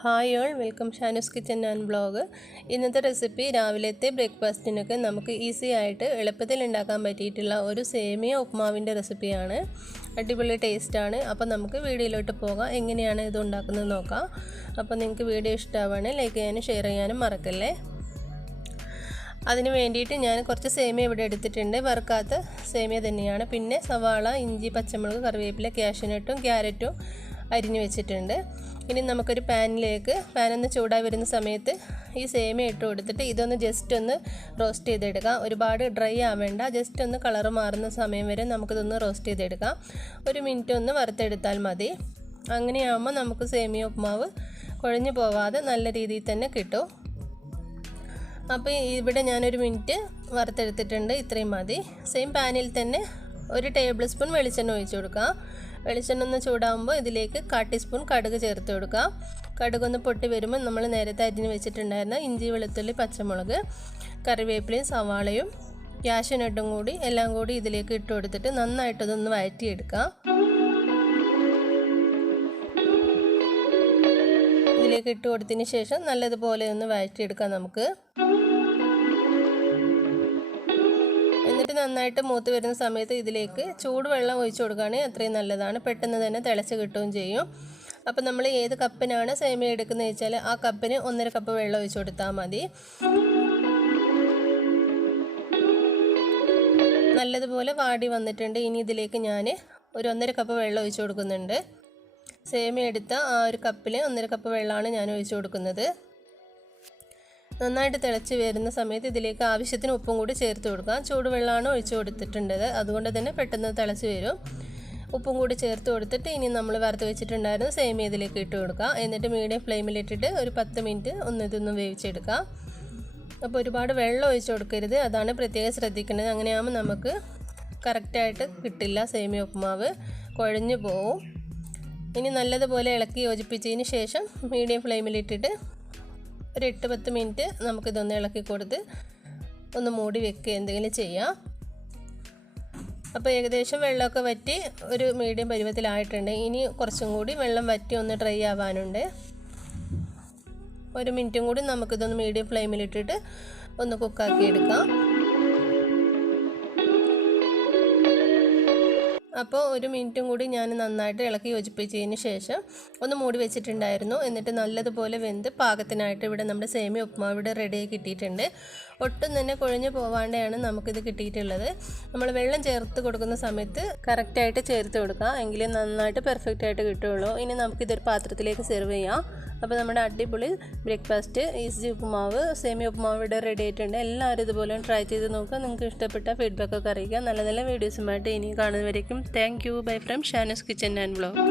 Hi all, welcome Shanu's kitchen and vlog. ഇന്നത്തെ recipe രാവിലത്തെ ബ്രേക്ക്ഫാസ്റ്റിനൊക്കെ നമുക്ക് ഈസി ആയിട്ട് എളുപ്പത്തിൽ ഉണ്ടാക്കാൻ പറ്റിയിട്ടുള്ള ഒരു സേമിയ ഉപ്മാവിൻ്റെ റെസിപ്പിയാണ്. അടിപൊളി ടേസ്റ്റാണ്. അപ്പോൾ നമുക്ക് വീഡിയോയിലോട്ട് പോകാം. എങ്ങനെയാണ് ഇത് ഉണ്ടാക്കുന്നത് നോക്കാം. അപ്പോൾ നിങ്ങൾക്ക് വീഡിയോ ഇഷ്ടമാവുകയാണെങ്കിൽ ലൈക്ക് ചെയ്യാനും ഷെയർ ചെയ്യാനും മറക്കല്ലേ. അതിന് വേണ്ടിയിട്ട് ഞാൻ കുറച്ച് സേമിയ ഇവിടെ എടുത്തിട്ടുണ്ട്. വറുക്കാത്ത സേമിയ തന്നെയാണ്. പിന്നെ സവാള, ഇഞ്ചി, പച്ചമുളക്, കറിവേപ്പില, കാഷ്യൂനട്ടും ക്യാരറ്റും അരിഞ്ഞു വെച്ചിട്ടുണ്ട്. ഇനി നമുക്കൊരു പാനൊന്ന് ചൂടായി വരുന്ന സമയത്ത് ഈ സേമിയ ഇട്ട് കൊടുത്തിട്ട് ഇതൊന്ന് ജസ്റ്റ് ഒന്ന് റോസ്റ്റ് ചെയ്തെടുക്കാം. ഒരുപാട് ഡ്രൈ ആവേണ്ട, ജസ്റ്റ് ഒന്ന് കളറ് മാറുന്ന സമയം വരെ നമുക്കിതൊന്ന് റോസ്റ്റ് ചെയ്തെടുക്കാം. ഒരു മിനിറ്റ് ഒന്ന് വറുത്തെടുത്താൽ മതി. അങ്ങനെയാകുമ്പോൾ നമുക്ക് സേമിയ ഉപ്മാവ് കുഴഞ്ഞു പോവാതെ നല്ല രീതിയിൽ തന്നെ കിട്ടും. അപ്പോൾ ഇവിടെ ഞാനൊരു മിനിറ്റ് വറുത്തെടുത്തിട്ടുണ്ട്. ഇത്രയും മതി. സെയിം പാനിൽ തന്നെ ഒരു ടേബിൾ സ്പൂൺ വെളിച്ചെണ്ണ ഒഴിച്ചു കൊടുക്കാം. വെളിച്ചെണ്ണ ഒന്ന് ചൂടാകുമ്പോൾ ഇതിലേക്ക് 1/4 ടീസ്പൂൺ കടുക് ചേർത്ത് കൊടുക്കാം. കടുകൊന്ന് പൊട്ടി വരുമ്പോൾ നമ്മൾ നേരത്തെ അരിഞ്ഞ് വെച്ചിട്ടുണ്ടായിരുന്ന ഇഞ്ചി, വെളുത്തുള്ളി, പച്ചമുളക്, കറിവേപ്പിലയും സവാളയും കാഷ്യൂനട്ടും കൂടി എല്ലാം കൂടി ഇതിലേക്ക് ഇട്ട് കൊടുത്തിട്ട് നന്നായിട്ടതൊന്ന് വഴറ്റിയെടുക്കാം. ഇതിലേക്ക് ഇട്ട് കൊടുത്തതിന് ശേഷം നല്ലതുപോലെ ഒന്ന് വഴറ്റിയെടുക്കാം നമുക്ക്. എന്നിട്ട് നന്നായിട്ട് മൂത്ത് വരുന്ന സമയത്ത് ഇതിലേക്ക് ചൂടുവെള്ളം ഒഴിച്ചു കൊടുക്കുകയാണെങ്കിൽ അത്രയും നല്ലതാണ്. പെട്ടെന്ന് തന്നെ തിളച്ച് കിട്ടുകയും ചെയ്യും. അപ്പോൾ നമ്മൾ ഏത് കപ്പിനാണ് സേമിയ എടുക്കുന്നത് വെച്ചാൽ ആ കപ്പിന് 1.5 കപ്പ് വെള്ളം ഒഴിച്ചു കൊടുത്താൽ മതി. നല്ലതുപോലെ വാടി വന്നിട്ടുണ്ട്. ഇനി ഇതിലേക്ക് ഞാൻ ഒരു 1.5 കപ്പ് വെള്ളം ഒഴിച്ചു കൊടുക്കുന്നുണ്ട്. സേമിയ എടുത്ത ആ ഒരു കപ്പിൽ 1.5 കപ്പ് വെള്ളമാണ് ഞാൻ ഒഴിച്ചു കൊടുക്കുന്നത്. നന്നായിട്ട് തിളച്ച് വരുന്ന സമയത്ത് ഇതിലേക്ക് ആവശ്യത്തിന് ഉപ്പും കൂടി ചേർത്ത് കൊടുക്കാം. ചൂടുവെള്ളമാണ് ഒഴിച്ചു കൊടുത്തിട്ടുള്ളത്, അതുകൊണ്ട് തന്നെ പെട്ടെന്ന് തിളച്ച് വരും. ഉപ്പും കൂടി ചേർത്ത് കൊടുത്തിട്ട് ഇനി നമ്മൾ വറുത്ത് വെച്ചിട്ടുണ്ടായിരുന്ന സേമിയ ഇതിലേക്ക് ഇട്ട് കൊടുക്കാം. എന്നിട്ട് മീഡിയം ഫ്ലെയിമിലിട്ടിട്ട് ഒരു 10 മിനിറ്റ് ഇതൊന്ന് വേവിച്ചെടുക്കാം. അപ്പോൾ ഒരുപാട് വെള്ളം ഒഴിച്ചു കൊടുക്കരുത്, അതാണ് പ്രത്യേകം ശ്രദ്ധിക്കേണ്ടത്. അങ്ങനെയാകുമ്പോൾ നമുക്ക് കറക്റ്റായിട്ട് കിട്ടില്ല, സേമിയ ഉപ്മാവ് കുഴഞ്ഞു പോവും. ഇനി നല്ലതുപോലെ ഇളക്കി യോജിപ്പിച്ചതിന് ശേഷം മീഡിയം ഫ്ലെയിമിലിട്ടിട്ട് ഒരു 8-10 മിനിറ്റ് നമുക്കിതൊന്ന് ഇളക്കി കൊടുത്ത് ഒന്ന് മൂടി വെക്കുക എന്തെങ്കിലും ചെയ്യാം. അപ്പോൾ ഏകദേശം വെള്ളമൊക്കെ വറ്റി ഒരു മീഡിയം പരുവത്തിലായിട്ടുണ്ട്. ഇനി കുറച്ചും കൂടി വെള്ളം വറ്റി ഒന്ന് ഡ്രൈ ആവാനുണ്ട്. ഒരു മിനിറ്റും കൂടി നമുക്കിതൊന്ന് മീഡിയം ഫ്ലെയിമിലിട്ടിട്ട് ഒന്ന് കുക്കാക്കി എടുക്കാം. അപ്പോൾ ഒരു മിനിറ്റും കൂടി ഞാൻ നന്നായിട്ട് ഇളക്കി യോജിപ്പിച്ചതിന് ശേഷം ഒന്ന് മൂടി വെച്ചിട്ടുണ്ടായിരുന്നു. എന്നിട്ട് നല്ലതുപോലെ വെന്ത് പാകത്തിനായിട്ട് ഇവിടെ നമ്മുടെ സേമിയ ഉപ്മാവ് ഇവിടെ റെഡിയായി കിട്ടിയിട്ടുണ്ട്. ഒട്ടും തന്നെ കുഴഞ്ഞു പോവാണ്ടാണ് നമുക്കിത് കിട്ടിയിട്ടുള്ളത്. നമ്മൾ വെള്ളം ചേർത്ത് കൊടുക്കുന്ന സമയത്ത് കറക്റ്റായിട്ട് ചേർത്ത് കൊടുക്കുക, എങ്കിലേ നന്നായിട്ട് പെർഫെക്റ്റ് ആയിട്ട് കിട്ടുള്ളൂ. ഇനി നമുക്കിതൊരു പാത്രത്തിലേക്ക് സെർവ് ചെയ്യാം. അപ്പോൾ നമ്മുടെ അടിപൊളി ബ്രേക്ക്ഫാസ്റ്റ് ഈസി ഉപ്മാവ്, സേമിയ ഉപ്മാവ് ഇവിടെ റെഡി ആയിട്ടുണ്ട്. എല്ലാവരും ഇതുപോലെ ട്രൈ ചെയ്ത് നോക്കുക. നിങ്ങൾക്ക് ഇഷ്ടപ്പെട്ട ഫീഡ്ബാക്കൊക്കെ അറിയിക്കുക. നല്ല നല്ല വീഡിയോസുമായിട്ട് ഇനി കാണുന്നവരേക്കും thank you. Bye from Shanu's kitchen and vlog.